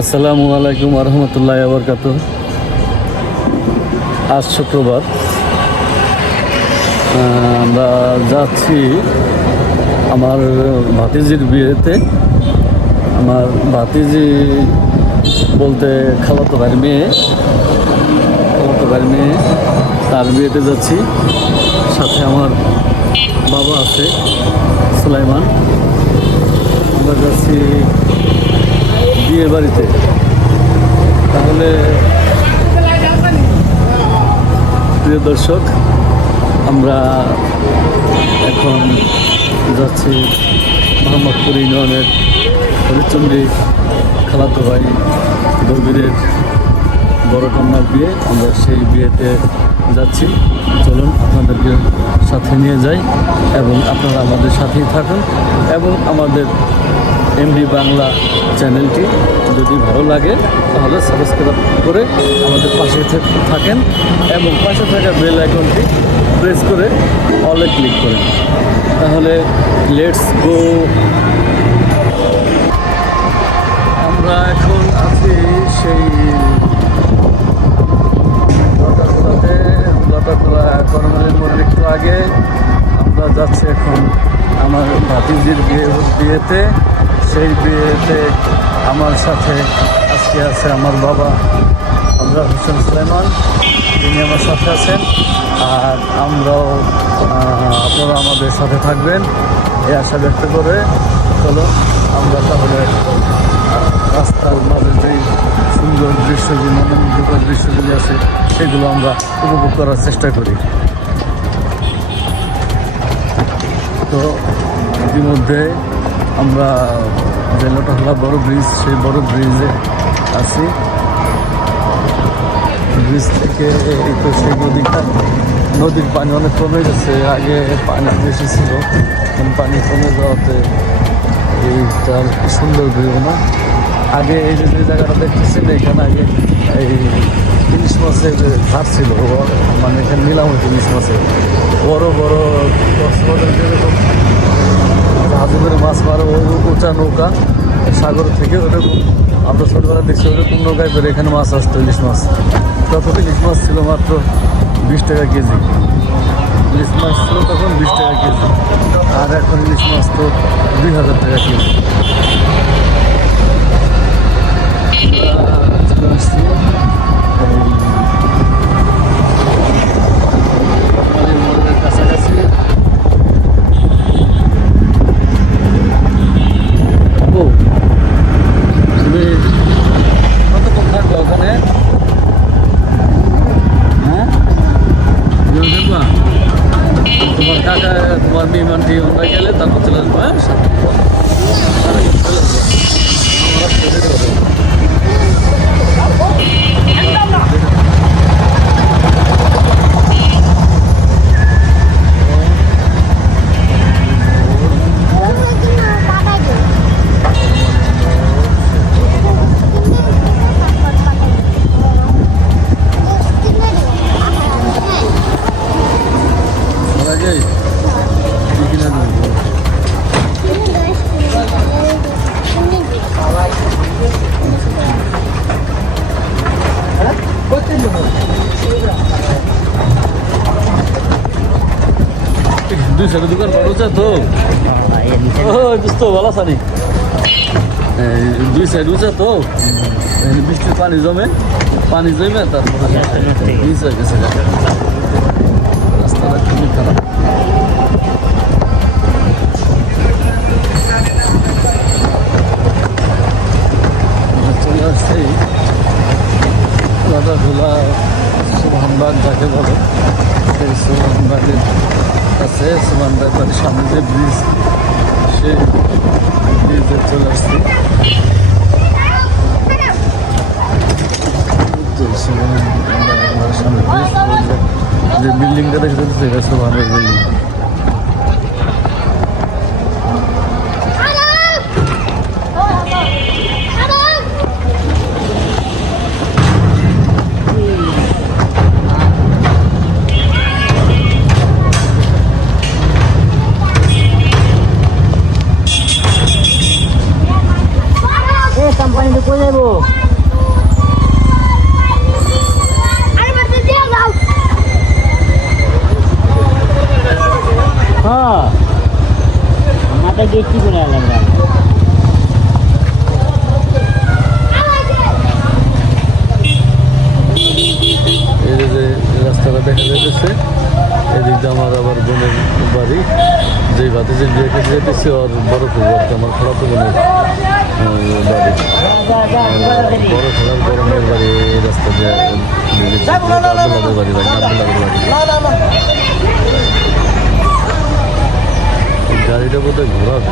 আসসালামু আলাইকুম রহমতুল্লাহ আবরকাত আজ শুক্রবার। আমরা যাচ্ছি আমার ভাতিজির বিয়েতে। আমার ভাতিজি বলতে খালাতো ভাইয়ের মেয়ে। খালাতো ভাইয়ের মেয়ে, তার বিয়েতে যাচ্ছি। সাথে আমার বাবা আছে, সুলাইমান। আমরা যাচ্ছি বিয়ে বাড়িতে। তাহলে প্রিয় দর্শক, আমরা এখন যাচ্ছি মোহাম্মদপুর ইউনিয়নের হরিচন্ডী খালাতো ভাই গভীরের বড় কন্যার বিয়ে। আমরা সেই বিয়েতে যাচ্ছি। চলুন, আপনাদেরকে সাথে নিয়ে যাই এবং আপনারা আমাদের সাথেই থাকুন এবং আমাদের এমডি বাংলা চ্যানেলটি যদি ভালো লাগে, তাহলে সাবস্ক্রাইব করে আমাদের পাশে থাকেন এবং পাশে থাকা বেল আইকনটি প্রেস করে অলে ক্লিক করেন। তাহলে লেটস গো আমরা এখন আছি সেই লটাখোলাতে লটাখোলা একটু আগে আমরা যাচ্ছি এখন আমার ভাতিজির বিয়ে বিয়েতে। সেই বিয়েতে আমার সাথে আজকে আছে আমার বাবা, আমরা হোসেন সুলেমান তিনি আমার সাথে আছেন, আর আমরাও আপনারা আমাদের সাথে থাকবেন। এই আশা ব্যক্ত করে চলো আমরা তাহলে রাস্তার মাঝে যেই সুন্দর দৃশ্যগুলো মনোমুগ্ধকর দৃশ্যগুলি আছে, সেগুলো আমরা উপভোগ করার চেষ্টা করি। তো ইতিমধ্যে আমরা যে লোটাহলা বড় ব্রিজ সেই বড় ব্রিজে আছি ব্রিজ থেকে এই তো সেই নদীটা নদীর পানি অনেক কমে গেছে আগে পানি বেশি ছিল পানি কমে যাওয়াতে এইটা সুন্দর ভিউ না আগে এই যে জায়গাটা দেখতেছেন এখানে আগে এই ইলিশ মাছের ঘাট ছিল মানে এখানে নিলাম হতো ইলিশ মাছের বড় বড় কক্সবাজার যেরকম জাহাজে করে মাছ মারো ওই উঁচা নৌকা সাগর থেকে ওরকম আমরা ছোটবেলা দেখছি ওরকম নৌকায় করে এখানে মাছ আসতো, ইলিশ মাছ। তখন ইলিশ মাছ ছিল মাত্র বিশ টাকা কেজি। ইলিশ মাছ ছিল তখন বিশ টাকা কেজি। আর এখন ইলিশ মাছ তো দুই হাজার টাকা কেজি। আজকে আসছি দুই দোকান বড় তো। ও দোস্ত ভালো আসানি দুই সাইড উঁচা তো। বৃষ্টির পানি জমে পানি জমে তারপরে নিচ হয়ে গেছে রাস্তাটা খুবই খারাপ। চলে আসছি। দাদা ধুলা যাকে বলে সেই সুমহানবাগের কাছে সুমহানবাগ বাড়ির সামনে যে ব্রিজ সেই ব্রিজে চলে আসছি তো সুমহানবাগের সামনে ব্রিজ যে বিল্ডিংটা দেখে যাচ্ছে এটা Oh. এদিক দিয়ে আমার আবার বোনের বাড়ি যেই ভাতে যে বিয়ে করে যেতেছে ওর বড় কি আমার খালাতো বোনের বাড়ি। বড় খেলার বড় মেয়ের বাড়ি এই রাস্তা দিয়ে বাড়ি ভাই বাড়ি। গাড়িটা বোধহয় ঘোরাবে।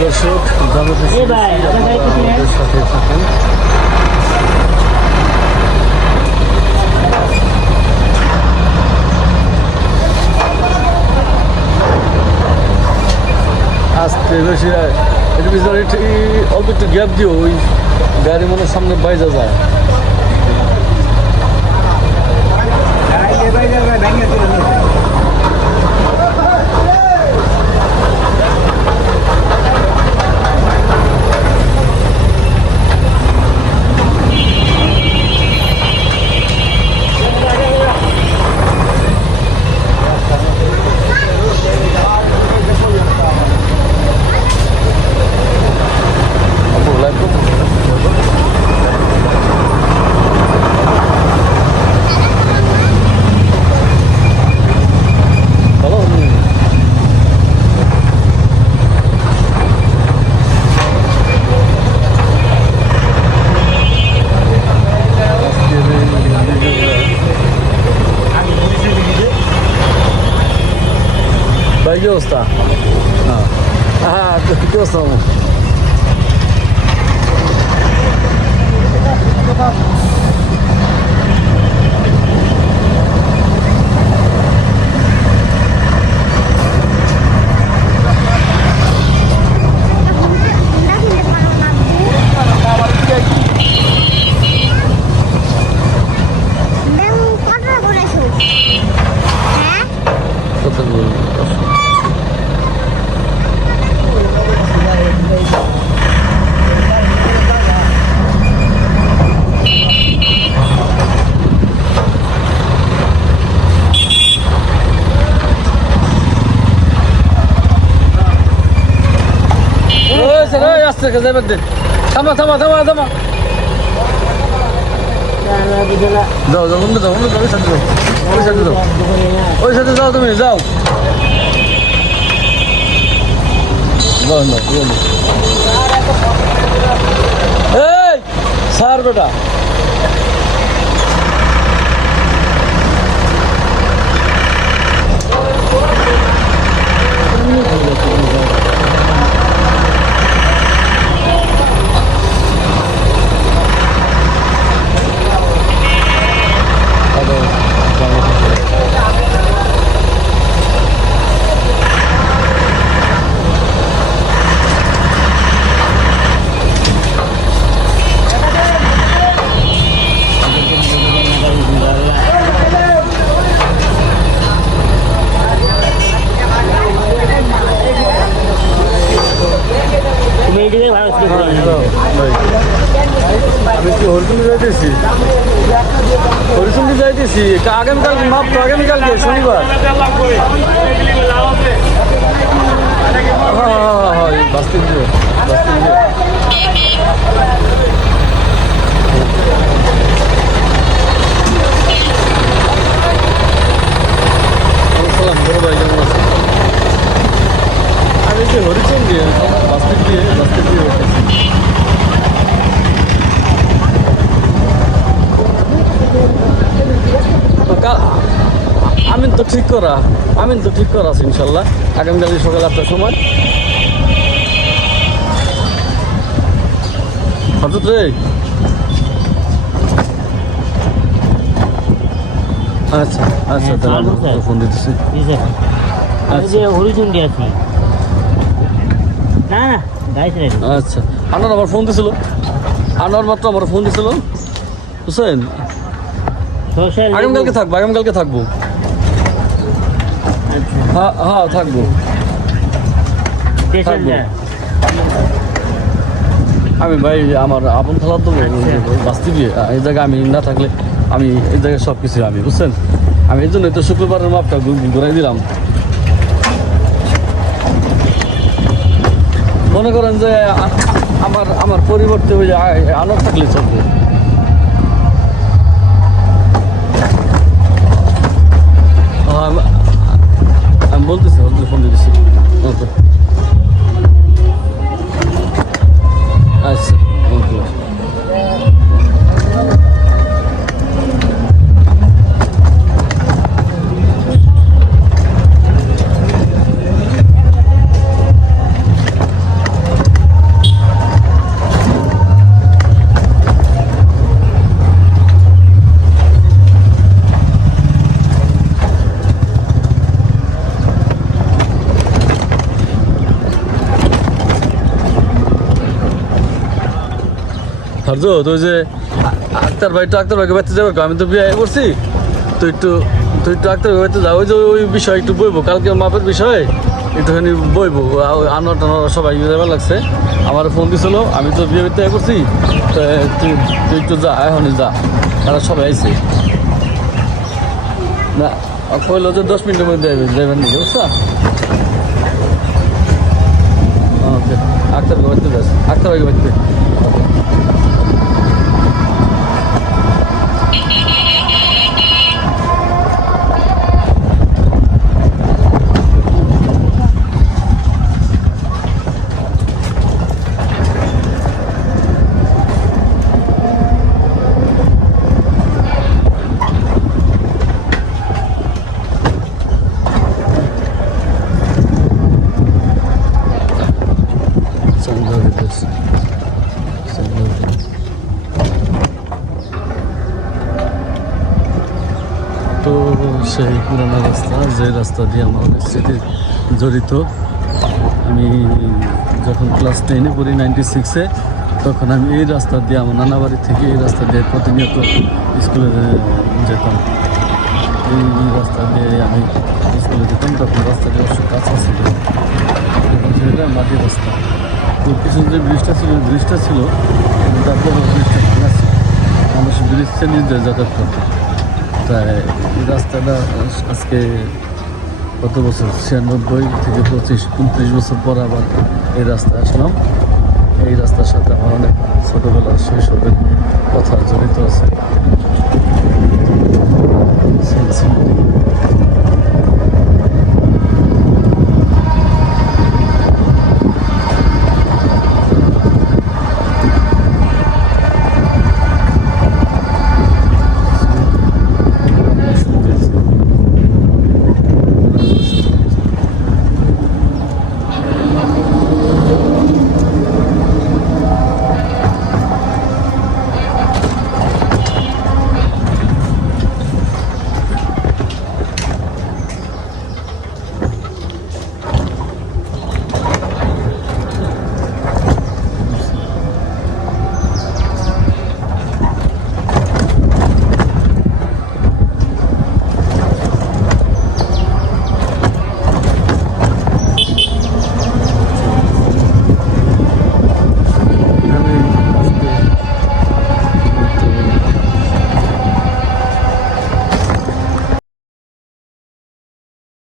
দর্শক? আমাদের সাথে থাকুন আস্তে বেশি একটু এই অল্প একটু গ্যাপ দিও ওই গাড়ি মনে সামনে বাইজা যায় আস্তে যাইবার দে। থামা থামা থামা থামা। যাও যাও অন্য যাও অন্য যাও ওই সাথে যাও। ওই সাথে যাও। ওই সাথে যাও তুমি, যাও। যাও না। এই, স্যার বেটা আমি কি হরিচন্ডী যাইতেছি হরিচন্ডী যাইতেছি কা- আগামীকাল মাপ তো আগামীকালকে শনিবার হ্যাঁ হ্যাঁ হ্যাঁ হ্যাঁ এই বাস্তি দিয়ে বাস্তি দিয়ে সালাম বড় ভাই কেমন আছেন আমি যে হরিচন্ডী বাস্তি দিয়ে বাস্তি দিয়ে উঠেছি তো কা- আমিন তো ঠিক করা আমিন তো ঠিক করা আছে ইনশাল্লাহ। আগামীকাল সকাল আটটার সময়। হঠাৎ রে। আচ্ছা আচ্ছা হ্যাঁ, তাহলে ফোন দিতেছি। আমি। আচ্ছা আনার আমার ফোন দিছিল। আনার মাত্র আমার ফোন দিছিল। বুঝছেন? আগামীকালকে থাকব আগামীকালকে থাকব। হ্যাঁ হ্যাঁ থাকব। থাকব। আমি ভাই আমার আপন খেলার তো বাস্তি দিয়ে এই জায়গায় আমি না থাকলে আমি এই জায়গায় সব কিছু আমি বুঝছেন? আমি এই জন্যই তো শুক্রবারের মাপটা ঘুরাই দিলাম। মনে করেন যে আমার আমার পরিবর্তে ওই যে আ- থাকলে চলবে। বলতেছি ফোন দিতেছি। ওকে হারজো, তো যে আক্তার ভাই তো আক্তার ভাইকে বাড়তে যাবে, আমি তো বিয়ে করছি। তো একটু তো একটু আক্তার ভাই বাড়তে ওই যে ওই বিষয় একটু বইবো, কালকে মাপের বিষয়ে একটুখানি বইবো। আনোয়ার টানোয়ার সবাই যাবার লাগছে। আমার ফোন দিছিল, আমি তো বিয়ে বাড়তে করছি। তো তুই তুই একটু যা, এখনই যা। তারা সবাই আইছে। না, কইলো যে দশ মিনিটের মধ্যে যাবে যাবেন নাকি, বুঝছা? আক্তার ভাই বাড়তে যাস আক্তার ভাইকে বাড়তে ওকে চাঙ্গা হইতেছে। তো সেই পুরানো রাস্তা, যে রাস্তা দিয়ে আমার অনেক স্মৃতি জড়িত, আমি যখন ক্লাস টেনে পড়ি নাইনটি সিক্সে তখন আমি এই রাস্তা দিয়ে আমার নানা বাড়ি থেকে এই রাস্তা দিয়ে প্রতিনিয়ত স্কুলে যেতাম এই রাস্তা দিয়ে আমি স্কুলে যেতাম, তখন রাস্তাটি অবশ্য কাছে ছিল মাটির রাস্তা তো পিছনে যে ব্রিজটা ছিল ব্রিজটা ছিল, তারপর ব্রিজটা ভাঙা মানুষ ব্রিজ নিজে যাতায়াত করতো তাই রাস্তাটা আজকে কত বছর? ছিয়ানব্বই থেকে পঁচিশ, উনত্রিশ বছর পর আবার এই রাস্তায় আসলাম। এই রাস্তার সাথে আমার অনেক ছোটোবেলার শৈশবের কথা জড়িত আছে।